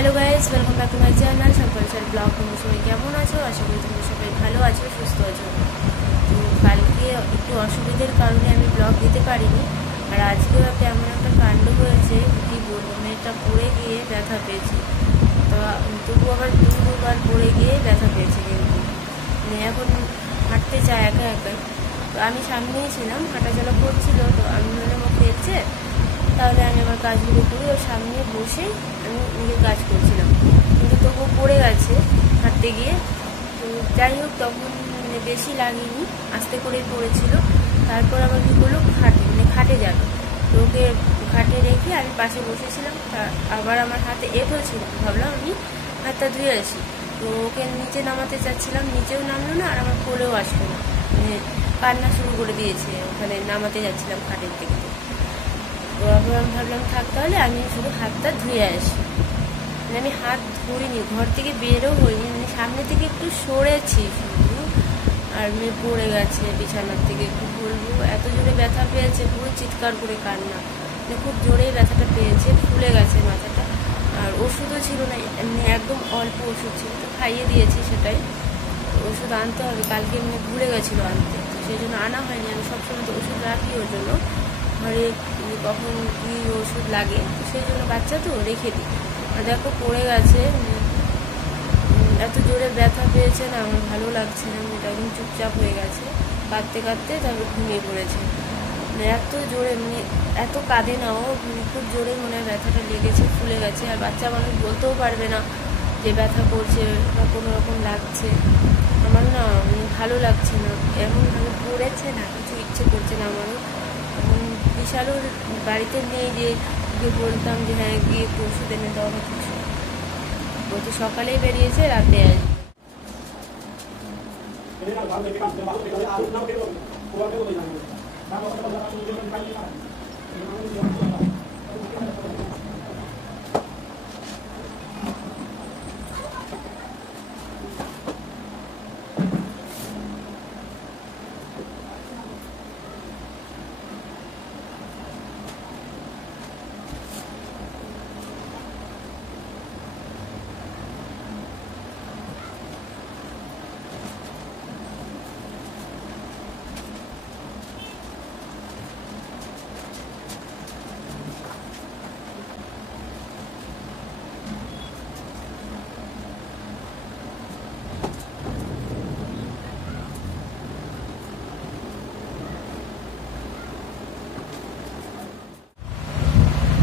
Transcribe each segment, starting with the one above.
Hello guys, welcome back to my channel সংকল্পের blog. তোমরা সবাই কেমন আছো? আশা করি তোমরা সবাই ভালো আছো, সুস্থ আছো। তো কালকে একটু অসুবিধার কারণে আমি ব্লগ দিতে পারিনি। আর আজকেও এমন একটা কাণ্ড হয়েছে, কী বলবো, মেয়েটা পড়ে গিয়ে ব্যথা পেয়েছে। তো তবু আবার দুবার পড়ে গিয়ে ব্যথা পেয়েছে, কিন্তু মেয়ে এখন হাঁটতে চায় একা একাই। তো আমি সামনেই ছিলাম, হাঁটাচলা করছিল, তো আমি ভাবলাম ও খেলছে, তাহলে আমি আমার কাজগুলো করি। ওর সামনে বসেই আমি নিজের কাজ করছিলাম, কিন্তু তবু পড়ে গেছে হাঁটতে গিয়ে। তো যাই হোক, তখন বেশি লাগেনি, আস্তে করেই পড়েছিল। তারপর আবার কী করলো, খাটে যাবে। তো ওকে খাটে রেখে আমি পাশে বসেছিলাম, আবার আমার হাতে এঁঠো ছিল, ভাবলাম আমি হাতটা ধুয়ে আসি। তো ওকে নিচে নামাতে চাচ্ছিলাম, নিচেও নামলো না, আর আমার কোলেও আসলো না, কান্না শুরু করে দিয়েছে ওখানে নামাতে যাচ্ছিলাম খাটের থেকে। তো আমি ভাবলাম থাক, তাহলে আমি শুধু হাতটা ধুয়ে আসি। আমি হাত ধরিনি, ঘর থেকে বেরও হইনি, সামনে থেকে একটু সরেছি শুধু, আর মেয়ে পড়ে গেছে বিছানার থেকে। খুব বলবো, এত জোরে ব্যথা পেয়েছে, পুরো চিৎকার করে কান্না, খুব জোরেই ব্যথাটা পেয়েছে, ফুলে গেছে মাথাটা। আর ওষুধও ছিল না, এমনি একদম অল্প ওষুধ ছিল, তো খাইয়ে দিয়েছি সেটাই। ওষুধ আনতে হবে, কালকে এমনি ভুলে গেছিলো আনতে, তো সেই জন্য আনা হয়নি। আমি সবসময় তো ওষুধ রাখি ওর জন্য ঘরে, কখন কী ওষুধ লাগে, তো সেই জন্য বাচ্চা তো রেখে দিই। আর দেখো পড়ে গেছে, এত জোরে ব্যথা পেয়েছে না, আমার ভালো লাগছে না। মেয়েটা একদম চুপচাপ হয়ে গেছে, কাঁদতে কাঁদতে তারপর ঘুমিয়ে পড়েছে। এত জোরে, এত কাঁদে না ও, খুব জোরে মনে হয় ব্যথাটা লেগেছে, ফুলে গেছে। আর বাচ্চা মানুষ বলতেও পারবে না যে ব্যথা করছে বা কোনো রকম লাগছে। আমার না ভালো লাগছে না, এমনভাবে পড়েছে না, কিছু ইচ্ছে করছে না আমারও। বিশালও বাড়িতে নেই যে বলতাম যে হ্যাঁ গিয়ে একটু ওষুধ এনে দেওয়া বা কিছু। ও তো সকালেই বেরিয়েছে, রাতে আসবে।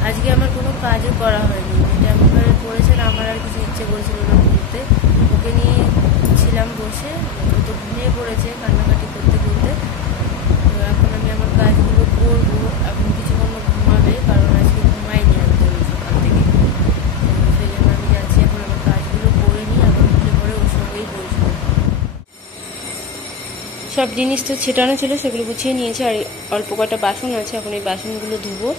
আজকে আমার কোনো কাজও করা হয়নি, এটা এমনভাবে পড়েছে না, আমার আর কিছু ইচ্ছে করেছিল না করতে। ওকে নিয়ে ছিলাম বসে, ও তো ঘুমিয়ে পড়েছে কান্নাকাটি করতে করতে। তো এখন আমি আমার কাজগুলো করবো, এখন কিছুক্ষণ ঘুমাবে, কারণ আজকে ঘুমাইনি একদম সকাল থেকে। সেই জন্য আমি যাচ্ছি এখন আমার কাজগুলো করে নিই, আবার উঠে পরে ওর সঙ্গেই বসবো। সব জিনিস তো ছেটানো ছিল, সেগুলো গুছিয়ে নিয়েছি, আর অল্প কটা বাসন আছে, এখন এই বাসনগুলো ধুবো।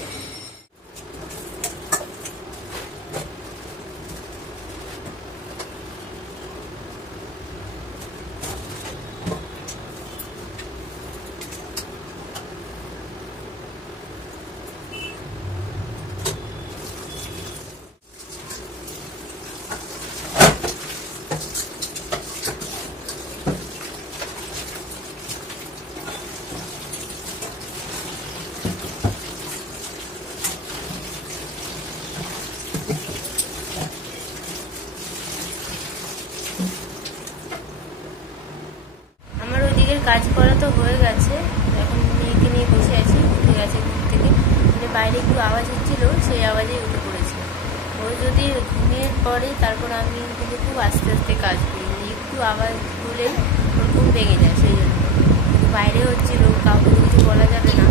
কাজ করা তো হয়ে গেছে, এখন মেয়েকে নিয়ে বসে আছি। উঠে গেছে ঘুম থেকে, বাইরে একটু আওয়াজ হচ্ছিল, সেই আওয়াজেই উঠে পড়েছে। ও যদি ঘুমিয়ে পড়ে, তারপর আমি কিন্তু খুব আস্তে আস্তে কাজ করি, একটু আওয়াজ হলেই ওর ঘুম ভেঙে যায়। সেই জন্য কিন্তু বাইরে হচ্ছিল, কাউকে কিছু বলা যাবে না।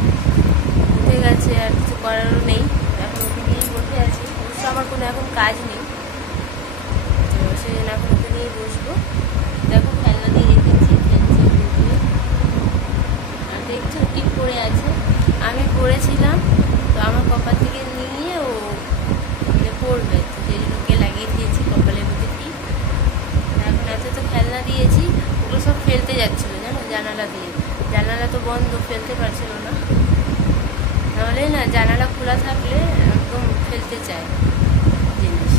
উঠে গেছে, আর কিছু করারও নেই, এখন ওকে নিয়েই বসে আছি। অবশ্য আমার কোনো এখন কাজ নেই, তো সেই জন্য এখন ওকে নিয়ে বসবো। দেখো খেলনা দিয়ে রেখেছি, দেখছো টিপ পড়ে আছে, আমি পড়েছিলাম, তো আমার কপাল থেকে নিয়ে ও পড়বে, তো সেই জন্য ওকে লাগিয়ে দিয়েছি কপালের মধ্যে টিপ। এখন এত তো খেলনা দিয়েছি, ওগুলো সব ফেলতে যাচ্ছিলো জানো, জানালা দিয়ে। জানালা তো বন্ধ, ফেলতে পারছিল না, নাহলে না জানালা খোলা থাকলে একদম ফেলতে চায় জিনিস।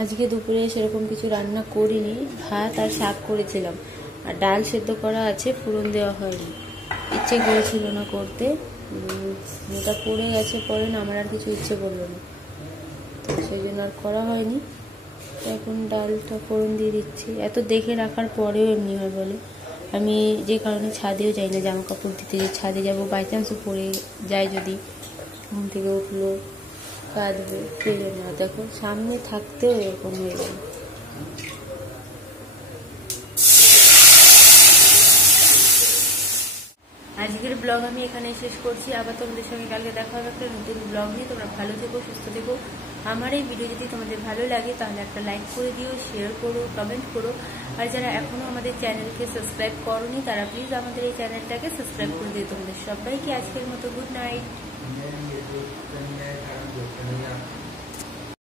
আজকে দুপুরে সেরকম কিছু রান্না করিনি, ভাত আর শাক করেছিলাম, আর ডাল সেদ্ধ করা আছে, ফোড়ন দেওয়া হয়নি, ইচ্ছে করেছিল না করতে। এটা পড়ে গেছে পরে না, আমার আর কিছু ইচ্ছে করলো না, তো সেই জন্য আর করা হয়নি। তো এখন ডালটা ফোড়ন দিয়ে দিচ্ছি। এত দেখে রাখার পরেও এমনি হয় বলে, আমি যে কারণে ছাদেও যাই না জামা কাপড় দিতে, যে ছাদে যাবো বাই চান্সও পরে যায়, যদি ঘুম থেকে উঠলো কাঁদবে, সেই জন্য। দেখো সামনে থাকতেও এরকম হয়ে গেল। আজকের ব্লগ আমি এখানে শেষ করছি। আবার তোমাদের সঙ্গে কালকে দেখা হবে একটা নতুন ব্লগ নিয়ে। তোমরা ভালো থেকো, সুস্থ থেকো। আমার এই ভিডিও যদি তোমাদের ভালো লাগে তাহলে একটা লাইক করে দিও, শেয়ার করো, কমেন্ট করো। আর যারা এখনো আমাদের চ্যানেলকে সাবস্ক্রাইব করোনি তারা প্লিজ আমাদের এই চ্যানেলটাকে সাবস্ক্রাইব করে দিও। তোমাদের সবাইকে আজকের মতো গুড নাইট।